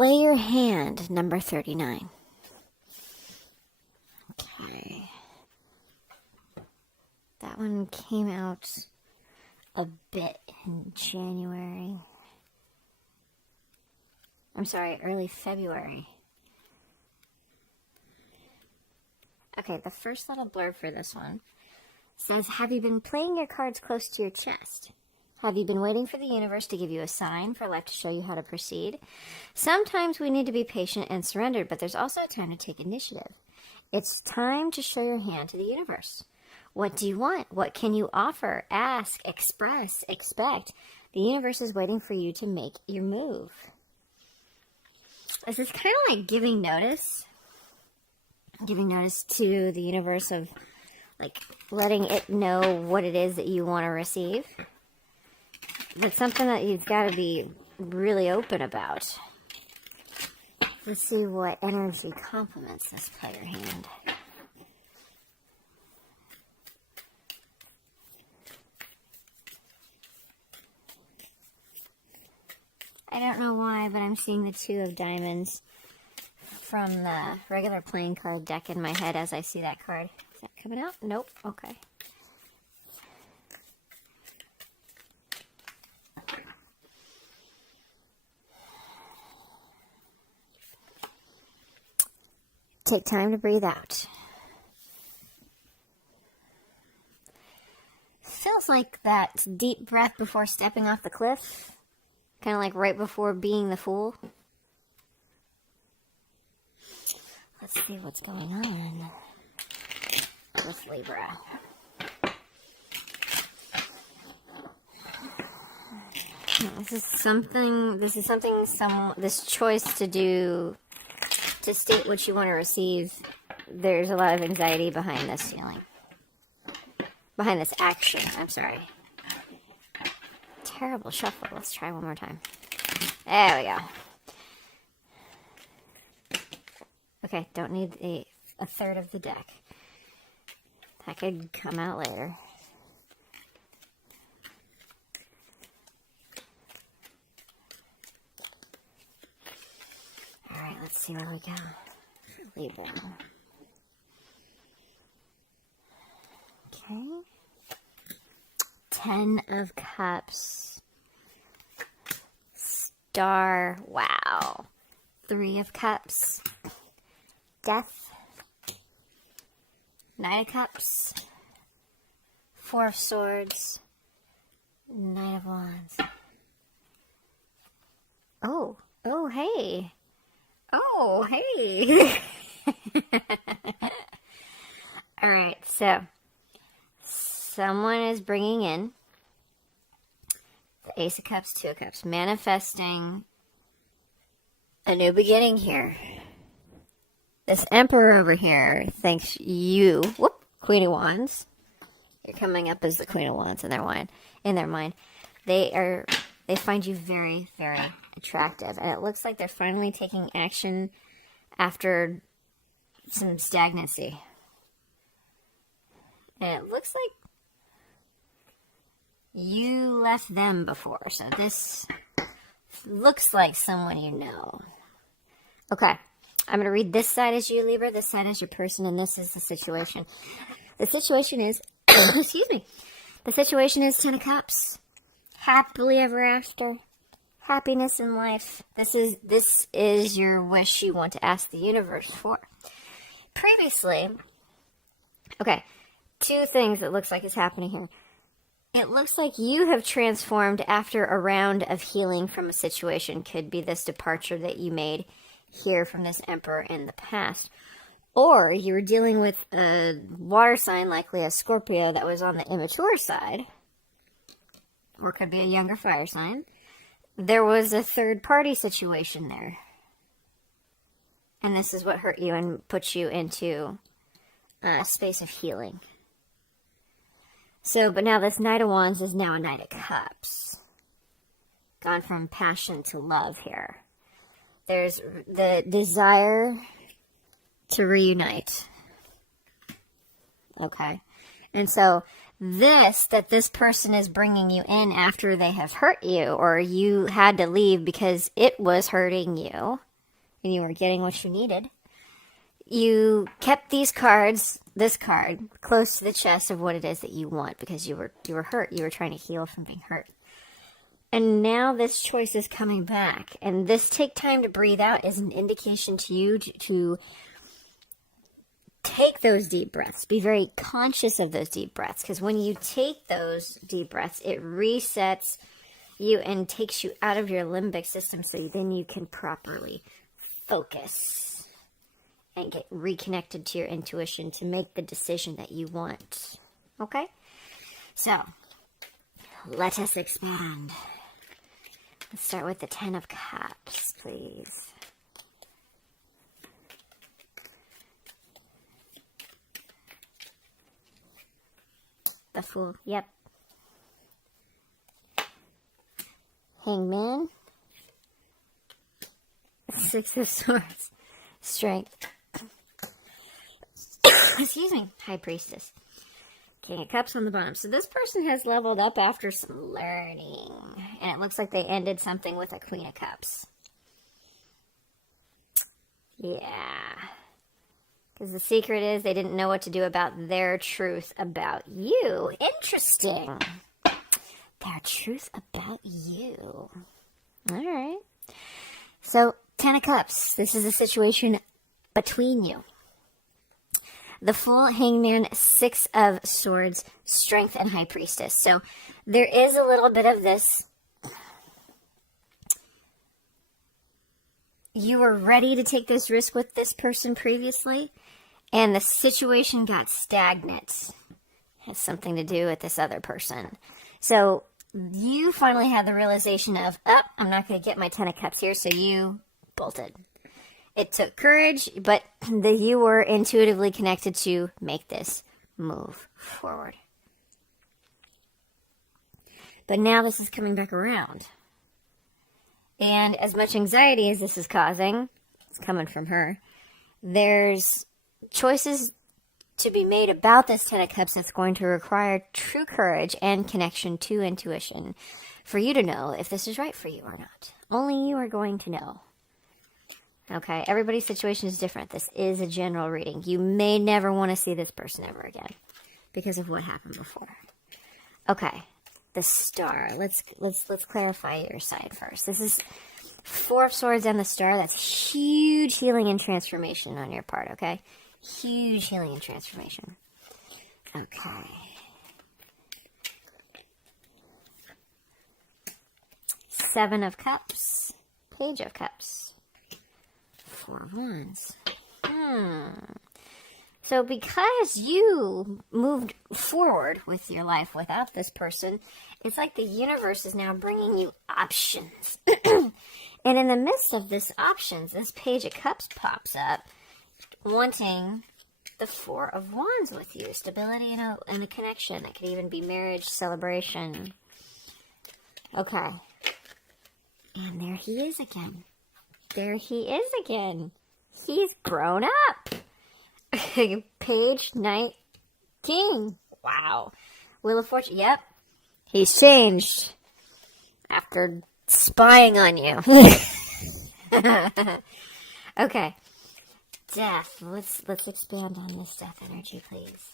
Play your hand, number 39. Okay. That one came out a bit in January. I'm sorry, early February. Okay, the first little blurb for this one says, have you been playing your cards close to your chest? Have you been waiting for the universe to give you a sign, for life to show you how to proceed? Sometimes we need to be patient and surrendered, but there's also a time to take initiative. It's time to show your hand to the universe. What do you want? What can you offer? Ask, express, expect. The universe is waiting for you to make your move. This is kind of like giving notice. Giving notice to the universe of, like, letting it know what it is that you want to receive. That's something that you've got to be really open about. Let's see what energy complements this player hand. I don't know why, but I'm seeing the 2 of diamonds from the regular playing card deck in my head as I see that card. Is that coming out? Nope. Okay. Take time to breathe out. Feels like that deep breath before stepping off the cliff. Kind of like right before being the fool. Let's see what's going on with Libra. This choice to do, to state what you want to receive, there's a lot of anxiety behind this feeling. Behind this action, I'm sorry. Terrible shuffle. Let's try one more time. There we go. Okay, don't need a third of the deck. That could come out later. Alright, let's see what we got for Libra. Okay. 10 of Cups. Star. Wow. 3 of Cups. Death. Knight of Cups. 4 of Swords. Knight of Wands. Oh. Oh, hey. Oh, hey. Alright, so someone is bringing in the Ace of Cups, 2 of Cups, manifesting a new beginning here. This Emperor over here thinks you, Queen of Wands. You're coming up as the Queen of Wands in their mind. They find you very, very attractive, and it looks like they're finally taking action after some stagnancy. And it looks like you left them before, so this looks like someone you know. Okay, I'm going to read this side as you, Libra, this side as your person, and this is the situation. The situation is, excuse me, the situation is 10 of Cups. Happily ever after. Happiness in life. This is your wish you want to ask the universe for. Previously, okay, 2 things it looks like is happening here. It looks like you have transformed after a round of healing from a situation. Could be this departure that you made here from this Emperor in the past. Or you were dealing with a water sign, likely a Scorpio, that was on the immature side. Or could be a younger fire sign. There was a third-party situation there. And this is what hurt you and put you into a space of healing. So, but now this Knight of Wands is now a Knight of Cups. Gone from passion to love here. There's the desire to reunite. Okay. And so this person is bringing you in after they have hurt you, or you had to leave because it was hurting you. and you were getting what you needed, you kept these cards, this card, close to the chest of what it is that you want, because you were hurt. You were trying to heal from being hurt. And now this choice is coming back. And this take time to breathe out is an indication to you to take those deep breaths. Be very conscious of those deep breaths. Because when you take those deep breaths, it resets you and takes you out of your limbic system, so then you can properly focus and get reconnected to your intuition to make the decision that you want. Okay? So, let us expand. Let's start with the 10 of Cups, please. The Fool, yep. Hangman. 6 of Swords. Strength. Excuse me. High Priestess. King of Cups on the bottom. So this person has leveled up after some learning. And it looks like they ended something with a Queen of Cups. Yeah. Because the secret is they didn't know what to do about their truth about you. Interesting. Their truth about you. All right. So, 10 of Cups. This is a situation between you. The Fool, Hangman, 6 of Swords, Strength, and High Priestess. So, there is a little bit of this. You were ready to take this risk with this person previously, and the situation got stagnant. It has something to do with this other person. So, you finally had the realization of, oh, I'm not going to get my 10 of Cups here, so you bolted. It took courage, but you were intuitively connected to make this move forward. But now this is coming back around. And as much anxiety as this is causing, it's coming from her, there's choices to be made about this 10 of Cups that's going to require true courage and connection to intuition for you to know if this is right for you or not. Only you are going to know. Okay, everybody's situation is different. This is a general reading. You may never want to see this person ever again because of what happened before. Okay, the Star. Let's clarify your side first. This is 4 of Swords and the Star. That's huge healing and transformation on your part, okay? Huge healing and transformation. Okay. Seven of Cups. Page of Cups. 4 of Wands. So because you moved forward with your life without this person, it's like the universe is now bringing you options. And in the midst of this options, this Page of Cups pops up, wanting the 4 of Wands with you. Stability and a connection. That could even be marriage, celebration. Okay. And there he is again. There he is again. He's grown up. Page 19. Wow. Wheel of Fortune. Yep. He's changed. After spying on you. Okay. Death. Let's expand on this death energy, please.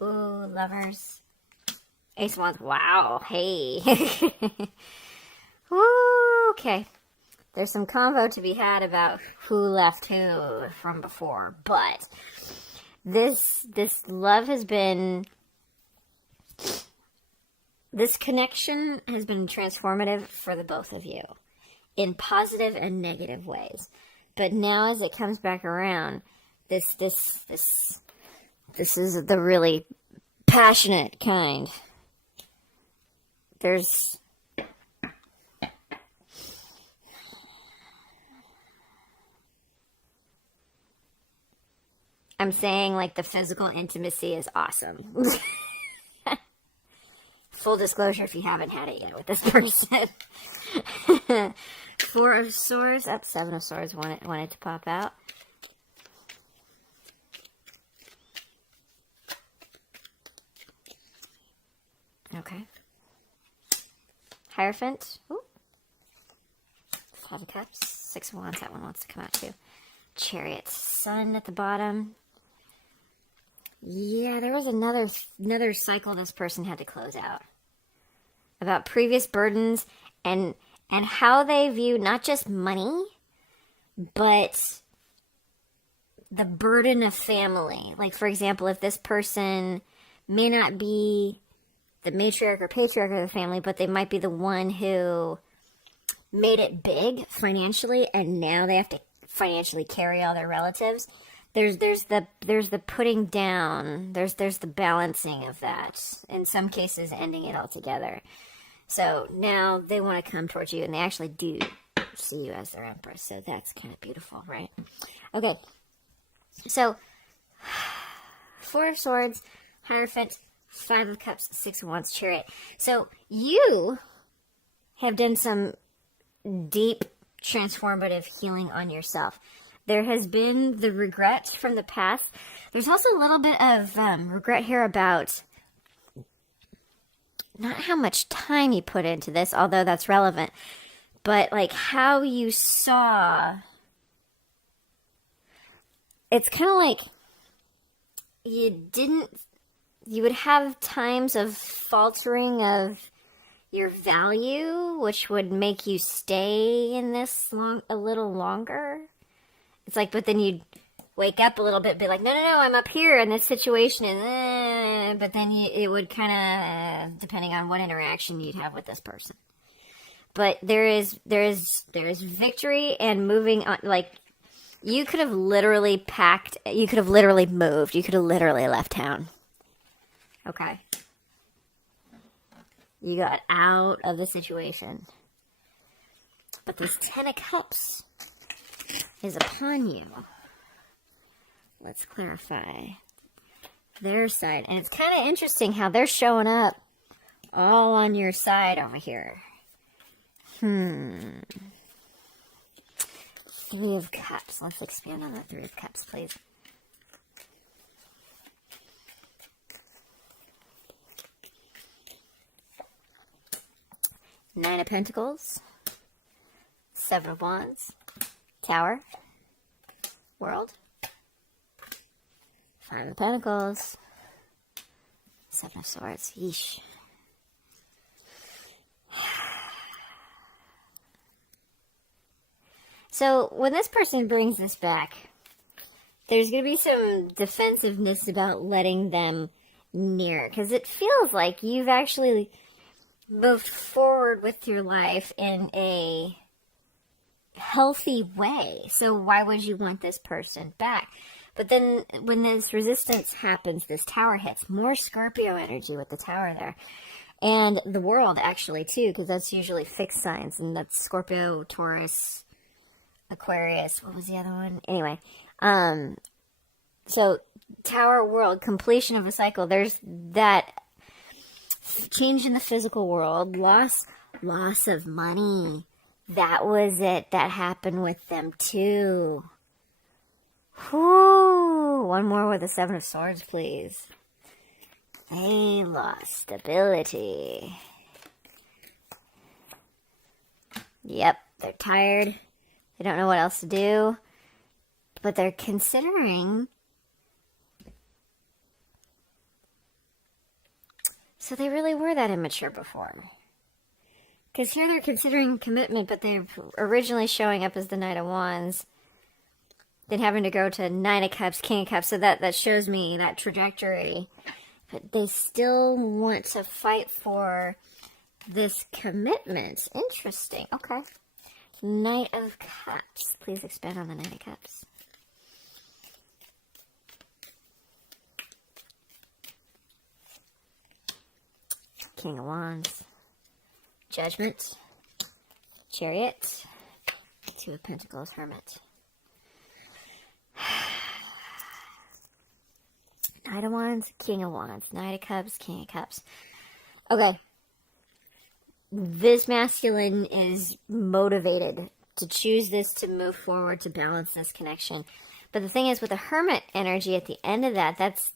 Ooh, Lovers. Ace of Wands. Wow. Hey. Ooh, okay. There's some convo to be had about who left who from before, but this love has been, this connection has been transformative for the both of you in positive and negative ways. But now as it comes back around, this is the really passionate kind. There's I'm saying, like, the physical intimacy is awesome. Full disclosure if you haven't had it yet with this person. 4 of Swords. That's 7 of Swords wanted to pop out. Okay. Hierophant. Ooh. Five of Cups. Six of Wands. That one wants to come out too. Chariot. Sun at the bottom. Yeah, there was another cycle this person had to close out. About previous burdens and how they view not just money, but the burden of family. Like, for example, if this person may not be the matriarch or patriarch of the family, but they might be the one who made it big financially, and now they have to financially carry all their relatives. There's the putting down. There's the balancing of that. In some cases, ending it altogether. So now they want to come towards you, and they actually do see you as their empress. So that's kind of beautiful, right? Okay. So, Four of Swords, Hierophant, Five of Cups, Six of Wands, Chariot. So you have done some deep transformative healing on yourself. There has been the regret from the past. There's also a little bit of regret here about not how much time you put into this, although that's relevant, but like how you saw. It's kind of like you would have times of faltering of your value, which would make you stay in this a little longer. It's like, but then you'd wake up a little bit, be like, no, I'm up here in this situation, and but then it would kind of, depending on what interaction you'd have with this person. But there is victory and moving on. Like, you could have literally packed, you could have literally moved, you could have literally left town. Okay. You got out of the situation. But this Ten of Cups is upon you. Let's clarify their side. And it's kind of interesting how they're showing up all on your side over here. Three of Cups. Let's expand on that Three of Cups, please. Nine of Pentacles. Seven of Wands. Tower. World. Five of Pentacles. Seven of Swords. Yeesh. So, when this person brings this back, there's going to be some defensiveness about letting them near. Because it feels like you've actually moved forward with your life in a healthy way. So, why would you want this person back? But then, when this resistance happens, this tower hits. More Scorpio energy with the tower there. And the world, actually, too, because that's usually fixed signs. And that's Scorpio, Taurus, Aquarius. What was the other one? Anyway. So, tower, world, completion of a cycle. There's that change in the physical world. Loss of money. That was it. That happened with them, too. Whew. One more with the Seven of Swords, please. They lost stability. Yep, they're tired. They don't know what else to do. But they're considering. So they really were that immature before. Because here they're considering commitment, but they're originally showing up as the Knight of Wands. Then having to go to Nine of Cups, King of Cups. So that shows me that trajectory. But they still want to fight for this commitment. Interesting. Okay. Knight of Cups. Please expand on the Knight of Cups. King of Wands. Judgment. Chariot. Two of Pentacles. Hermit. Knight of Wands, King of Wands, Knight of Cups, King of Cups. Okay. This masculine is motivated to choose this, to move forward, to balance this connection. But the thing is, with the Hermit energy at the end of that, that's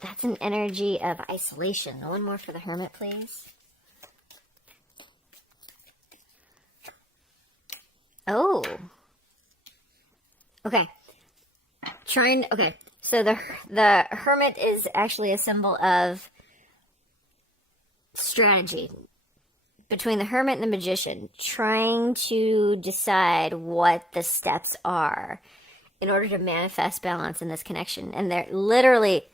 That's an energy of isolation. One more for the Hermit, please. Oh. Okay. Okay. So the Hermit is actually a symbol of strategy. Between the Hermit and the Magician, trying to decide what the steps are in order to manifest balance in this connection. And they're literally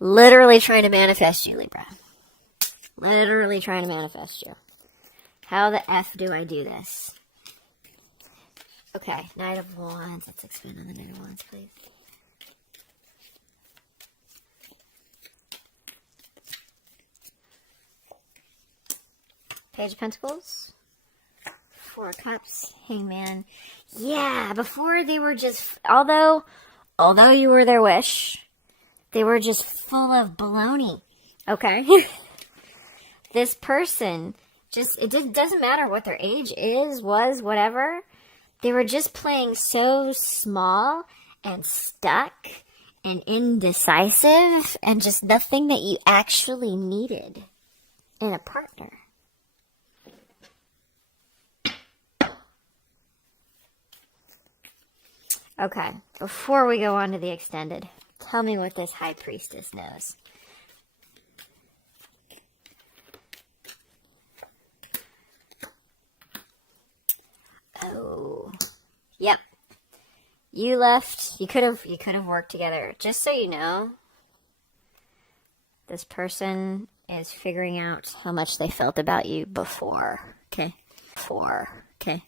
trying to manifest you, Libra. Literally trying to manifest you. How the F do I do this? Okay, Knight of Wands. Let's expand on the Knight of Wands, please. Page of Pentacles. Four of Cups. Hangman. Yeah, before they were just... Although you were their wish, they were just full of baloney. Okay? This person, it doesn't matter what their age is, was, whatever. They were just playing so small and stuck and indecisive and just nothing that you actually needed in a partner. Okay, before we go on to the extended, tell me what this High Priestess knows. Oh, yep. You left. You could have worked together. Just so you know, this person is figuring out how much they felt about you before. Okay, before. Okay.